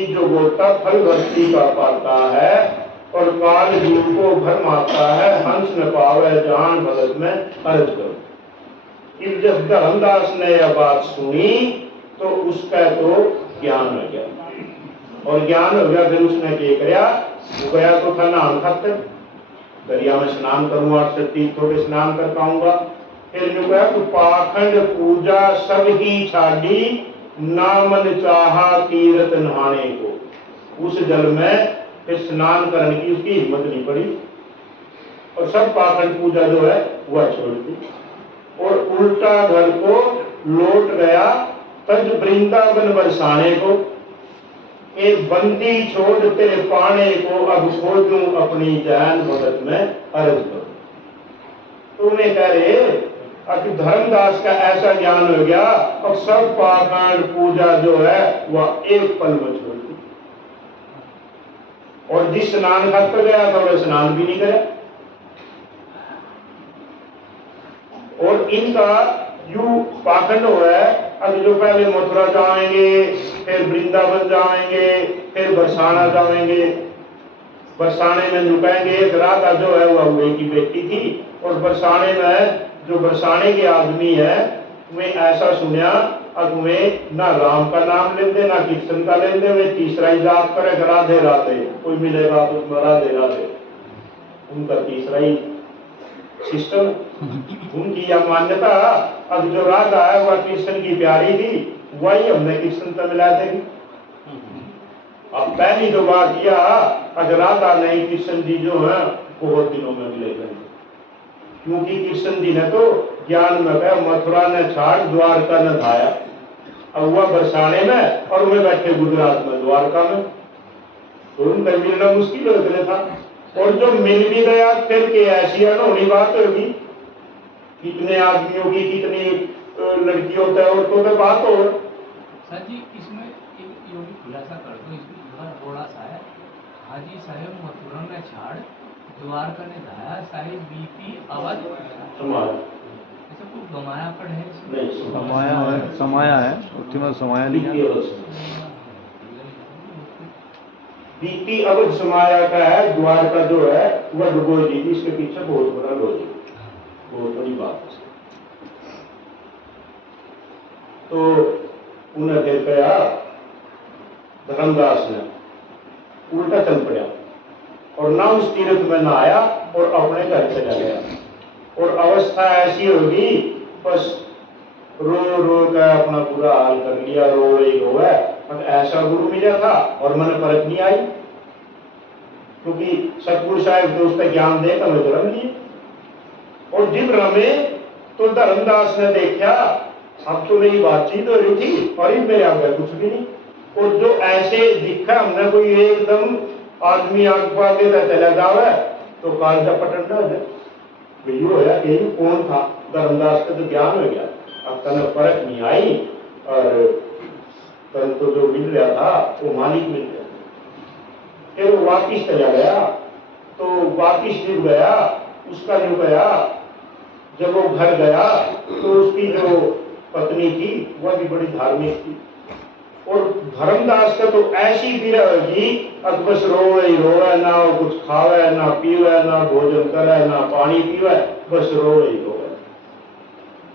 जो बोलता फल भक्ति का पाता है और काल जीव को भरमाता है, हंस न पावे जान भगत में अर्ज करो। फिर जब धर्मदास ने यह बात सुनी तो उसका तो ज्ञान हो गया, और ज्ञान हो गया। फिर उसने क्या किया, वो गया तो था नहान खातर, दरिया में स्नान करूंगा, तीर्थों के स्नान कर पाऊंगा। फिर जो कहा कि पाखंड पूजा सब ही छाड़ी, ना मन चाहा तीर्थ नहाने को। उस जल में फिर स्नान करने की उसकी हिम्मत नहीं पड़ी, और सब पाखंड पूजा जो है वह छोड़ दी, और उल्टा घर को लौट गया तज वृंदावन बरसाने को। एक बंदी छोड़ तेरे पाने को, अब खोजूं अपनी जान भगत में अर्ज करो। तो उन्हें कह रहे कि धर्मदास का ऐसा ज्ञान हो गया, अब सब पाखंड पूजा जो है वह एक पल में छोड़ दी, और जिस स्नान खातर गया था वह स्नान भी नहीं करा। और इनका यू पाखंड हो है, अब जो पहले मथुरा जाएंगे, फिर वृंदावन जाएंगे, फिर बरसाना जाएंगे। बरसाने में रुकेंगे, एक राधा जो है वह हुए की बेटी थी, और बरसाने में जो बरसाने के आदमी है वे ऐसा सुनिया, अब वे ना राम का नाम लेते ना कृष्ण का लेते, वे तीसरा ही जाप करे राधे राधे, कोई मिलेगा तो उसमें राधे राधे, उनका तीसरा ही सिस्टम। उनकी यह मान्यता, अब जो राधा है वह कृष्ण की प्यारी थी, वही हमने कृष्ण से मिला देंगे। अब पहली तो बात यह, अगर राधा नहीं कृष्ण जी जो है बहुत दिनों में मिलेगा, क्योंकि कृष्ण जी ने तो ज्ञान में गया, मथुरा ने छाड़ द्वारका ने धाया, अब वह बरसाने में और वे बैठे गुजरात में द्वारका में, तो उनका मिलना मुश्किल हो गया था। और जो मिल भी गया फिर के ऐसी अनहोनी बात होगी, कितने आदमियों की कितनी लड़कियों तय औरतों तय बात हो। सर जी इसमें एक योगी खुलासा कर दो, इसमें थोड़ा सा है, हाजी साहेब मथुरा में छाड़ द्वारका ने धाया, साहिब बीपी अवध समाया, ऐसा कुछ गमाया पड़ है नहीं समाया है, समाया है, उत्तम समाया लिखा। बीपी अवध समाया का है, द्वारका जो है वह डुबो जी, इसके पीछे बहुत बड़ा लॉजिक, बहुत बड़ी बात है। तो उन्हें फिर कहा, धर्मदास ने उल्टा चल पड़ा, और ना उस तीर्थ में ना आया और अपने घर चला गया। और अवस्था ऐसी होगी, बस रो रो कर अपना बुरा हाल कर लिया, रो रही रो है। ऐसा गुरु मिला था और मन परख नहीं आई, क्योंकि सतगुरु साहब तो उसका ज्ञान देकर मैं धर्म लिए। और जब रमे तो धर्मदास ने देखा, अब तो मेरी बातचीत हो रही थी और इन मेरे आगे कुछ भी नहीं, और जो ऐसे दिखा हमने कोई एकदम आदमी आग आगे चला जावे तो कालजा पटन हो जाए, यू होया कि कौन था। धर्मदास का तो ज्ञान हो गया, अब तन परख नहीं आई, और तन तो जो मिल रहा था वो मालिक मिल गया। फिर वो वापिस चला गया, तो वापिस जब गया उसका जो गया, जब वो घर गया तो उसकी जो पत्नी थी वह भी बड़ी धार्मिक थी, और धर्मदास का तो ऐसी विरह होगी, अब बस रोवे ही रोवे, ना वो कुछ खावे ना पीवे, ना भोजन करे ना पानी पीवे, बस रोवे ही रोवे।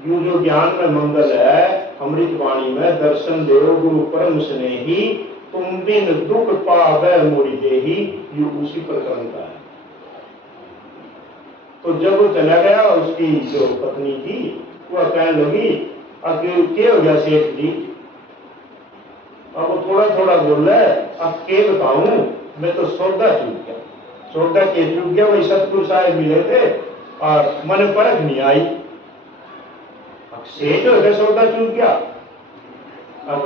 यू जो ज्ञान में मंगल है अमृत वाणी में, दर्शन देव गुरु परम स्नेही, तुम बिन दुख पावे मोरी देही, यू उसी प्रकरण का है। तो जब वो चला गया, उसकी जो पत्नी थी वह कहने लगी, अब क्या हो गया सेठ जी, अब वो थोड़ा थोड़ा बोल रहा है, अब के बताऊं, मैं तो सौदा चूक गया। सौदा के चूक गया, वही सतगुरु साहब मिले थे और मन परख नहीं आई। अब सेठ हो गया, सौदा चूक गया। अब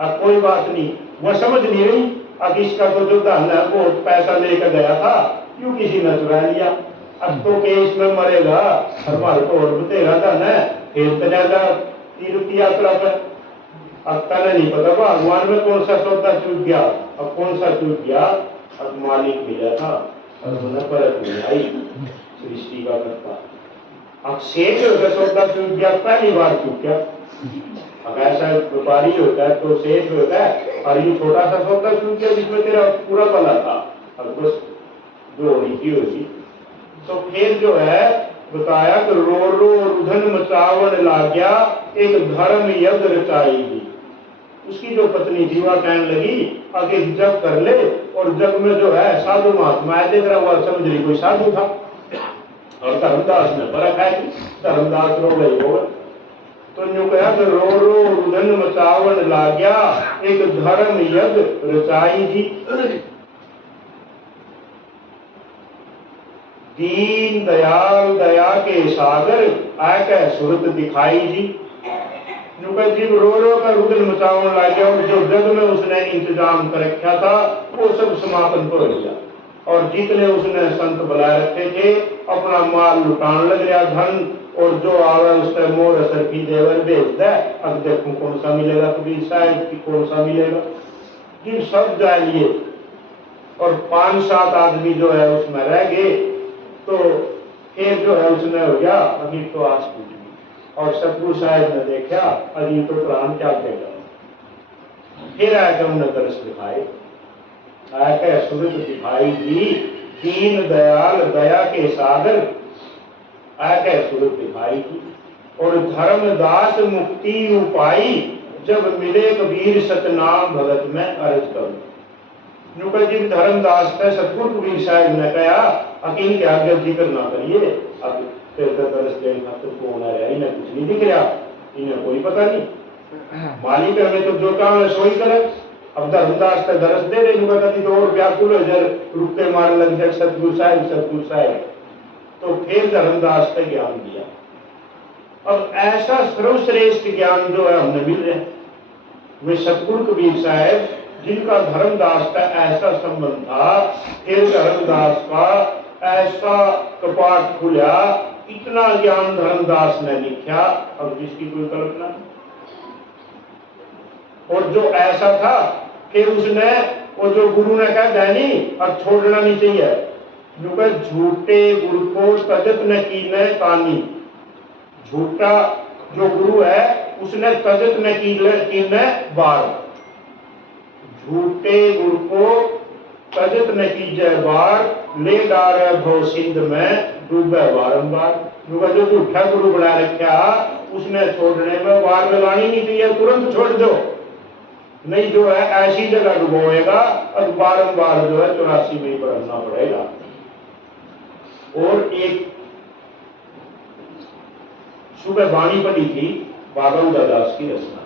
अब कोई बात नहीं, वह समझ नहीं रही, अब इसका तो जो धन है बहुत पैसा लेकर गया था, क्यों किसी ने चुरा लिया, अब तो केस में मरेगा, हमारे को और बतेगा धन है, फिर चलेगा तीर्थ यात्रा पर। अब तने नहीं पता भगवान में कौन सा सौदा चूक गया, अब कौन सा चूक गया, अब मालिक मिला था और उन्हें परख नहीं आई, सृष्टि का करता। अब सेठ हो गया, सौदा चूक गया, पहली बार चूक गया, अब ऐसा व्यापारी होता है तो सेठ होता है, और ये छोटा सा सौदा शुरू किया जिसमें तेरा पूरा भला था, अब बस जो होनी की होगी। तो फिर जो है बताया कि रो रो रुधन मचावन लाग गया, एक धर्म यज्ञ रचाएगी। उसकी जो पत्नी थी वह कहने लगी आगे जग कर ले, और जग में जो है साधु महात्मा है, देख रहा हुआ समझ रही कोई साधु था, और धर्मदास में फर्क है कि धर्मदास रो गई हो। तो यूं कहा कि रो रो रुदन मचावन लाग्या, एक धर्म यज्ञ रचाई जी। दीन दयाल दया के सागर आके सूरत दिखाई जी। यूं कहा जी रो रो कर रुदन मचावन लाग्या, और जो जग में उसने इंतजाम कर रखा था वो सब समापन हो गया, और जितने उसने संत बुलाए रखे थे अपना माल लुटान लग रहा धन, और जो आवे उसका मोर असर की देवर भेजता है। अब देखो कौन सा मिलेगा कबीर साहब की, कौन सा मिलेगा जी, सब जा लिए, और 5-7 आदमी जो है उसमें रह गए। तो फिर जो है उसने हो गया अभी तो आस पूछ गई, और सतगुरु साहब ने देखा अभी तो प्राण क्या देगा। फिर आकर उन्हें दर्श दिखाए, आके सूरत दिखाई दी, दीन दयाल दया के सागर आके सूरत दिखाई दी। और धर्मदास मुक्ति उपाई, जब मिले कबीर सतनाम भगत में अर्ज करूं। जी धर्मदास का सतगुरु कबीर साहब ने कहा अकील के आगे जिक्र ना करिए, अब फिर दर्श देने खातिर कौन आ रहा है, इन्हें कुछ नहीं दिख रहा, इन्हें कोई पता नहीं, मालिक हमें तो जो काम है सोई करे। अब धर्मदास का दर्श दे रहे कभी तो और व्याकुल हो जाए, रुके मारने लग जाए सतगुरु साहब सतगुरु साहब। तो फिर धर्मदास का ज्ञान दिया। अब ऐसा सर्वश्रेष्ठ ज्ञान जो है हमें मिल रहा है, वे सतगुरु कबीर साहब जिनका धर्मदास का ऐसा संबंध था, फिर धर्मदास का ऐसा कपाट खुला, इतना ज्ञान धर्मदास ने लिखा, अब जिसकी कोई कल्पना नहीं। और जो ऐसा था फिर उसने, वो जो गुरु ने कहा दैनी अब छोड़ना नहीं चाहिए, झूठे गुरु को तजत न कीने कानी। झूठा जो गुरु है उसने तजत न कीने बार, झूठे गुरु को तजत न कीजे बार, ले डारे भव सिंध में डूबे बारंबार। जो झूठा गुरु बना रखा उसने छोड़ने में बार लगानी नहीं चाहिए, तुरंत छोड़ दो, नहीं जो है ऐसी जगह डुबोएगा और बारंबार जो है 84 में ही बढ़ना पड़ेगा। और एक सुबह वाणी पढ़ी थी बाबा दास की रचना,